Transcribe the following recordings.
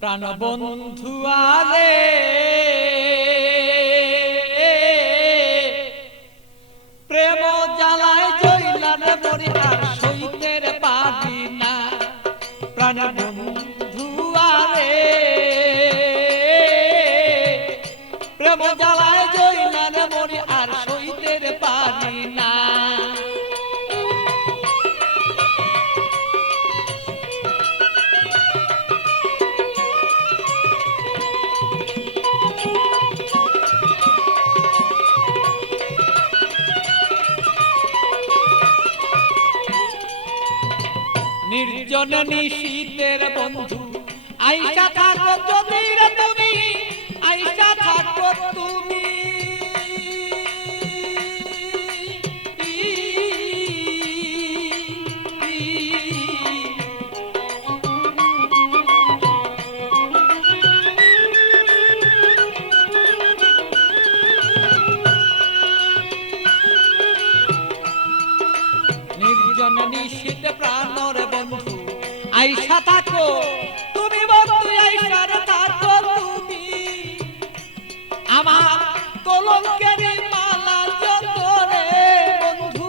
প্রাণ বন্ধু আরে প্রেম জ্বালায় জইলার মরি আর সইতের পারি না। প্রাণ বন্ধু আরে প্রেম জ্বালায় জইলার মরি আর সইতের পারি না। নির্জন নিশীতের বন্ধু আইসা থাকো যদি রে তুমি, আইসা থাকো তুমি। নির্জন নিশীত প্রাণর বন্ধু আইসা থাকো তুমি, বন্ধু আইসা থাকো তুমি। আমার কলঙ্কের মালা যত রে বন্ধু,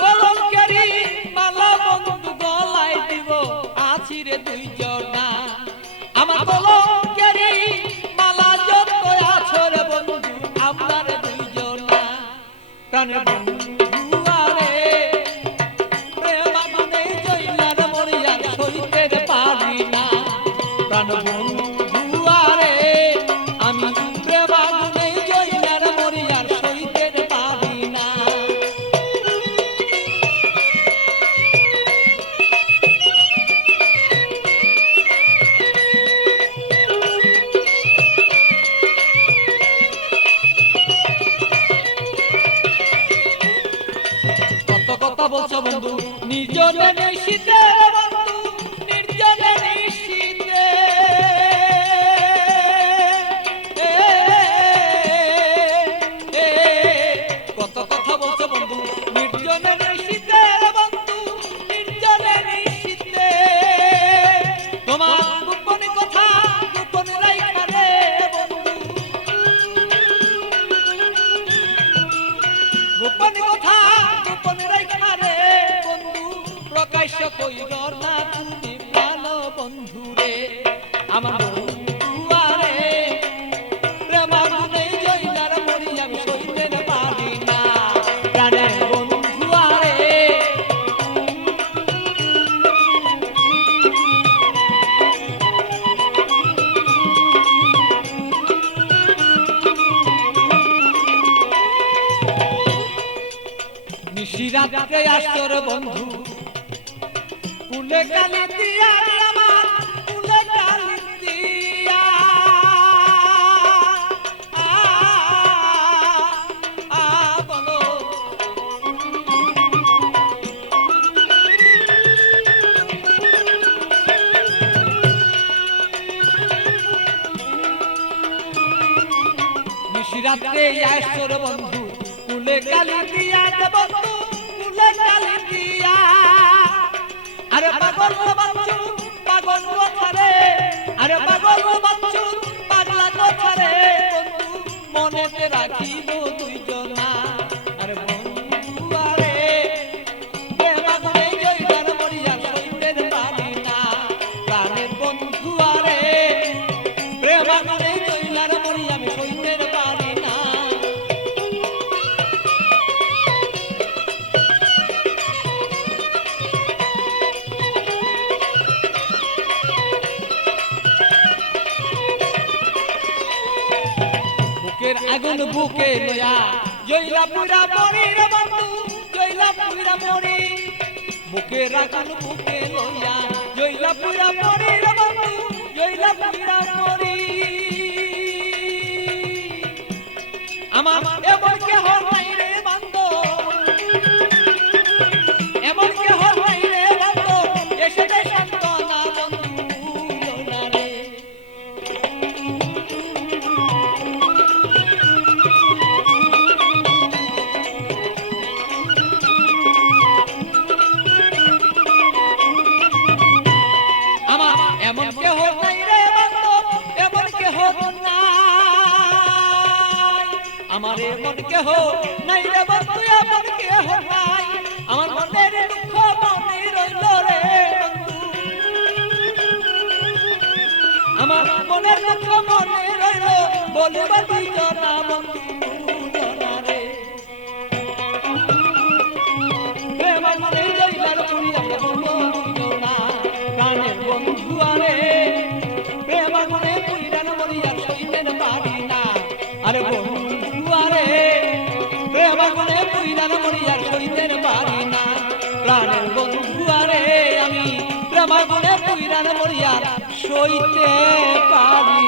কলঙ্কের মালা বন্ধু গলায় দিব আছি রে দুইজনা। আমার কলঙ্কের মালা যত আছো রে বন্ধু আমরা রে দুইজনা। প্রাণ বন্ধু আরে প্রেম আগুনে জইলার মরি আর সইতে পারি না। প্রাণ বন্ধু আরে আমি প্রেম আগুনে জইলার মরি আর সইতে পারি না। কত কথা বলছো বন্ধু নির্জনে নিশীতে বন্ধু, নির্জনে নিশীতে কত কথা বলছো বন্ধু নির্জনে নিশীতে বন্ধু, নির্জনে নিশীতে। তোমার গোপন কথা গোপন রাইখা রে বন্ধু, গোপন কথা গোপন রাইখা রে বন্ধু প্রকাশ্য কইর না তুমি প্রাণ বন্ধু রে। আমার বন্ধু আরে প্রেম আগুনে জইলার মরি আমি সইতে পারি না। প্রাণের বন্ধু আরে নিশিরাতে আসর বন্ধু কুলে কালি দিয়া আমার কুলে কালি দিয়া বলো। নিশিরাতে আসর বন্ধু কুলে কালি দিয়া বন্ধু কুলে কালি দিয়া। আরে পাগল বাচ্চু পাগল কথারে, আরে পাগল বাচ্চু পাগলা কথারে বন্ধু মনেতে রাখিব দুইজনা। আরে বন্ধু আরে প্রেম আগুনে জইলার মরি আর সইতে পারি না। প্রাণের বন্ধু আরে প্রেম আগুনে জইলার মরি আমি সইতে পারি না। বুকের আগুন বুকে লয়া জইলা পুরা মরি রে বন্ধু, জইলা পুরা মরি। বুকের আগুন বুকে লয়া জইলা পুরা মরি রে বন্ধু, জইলা পুরা মরি। আমার এমন কেহ নাই রে বন্ধু, এমন কেহ নাই রে বন্ধু এসে দে সান্ত্বনা বন্ধু না রে। আমার মন কেহ নাই রে বন্ধু আমার কেহ নাই আমার মনের দুঃখ মনে রইল রে বন্ধু আমার মনের দুঃখ মনে রইল বলিব দুইজনা বন্ধু দুজনা রে প্রেম মনে রইল পুরিয়া বন্ধু দুইজনা প্রাণের বন্ধু আরে প্রেম মনে পুইরান মরিয়া সইতেন পারি না আরে বন্ধু আরে প্রেম মনে পুইরান মরিয়া সইতেন পারি না প্রাণের বন্ধু আরে আমি প্রেম মনে পুইরান মরিয়া সইতে পারি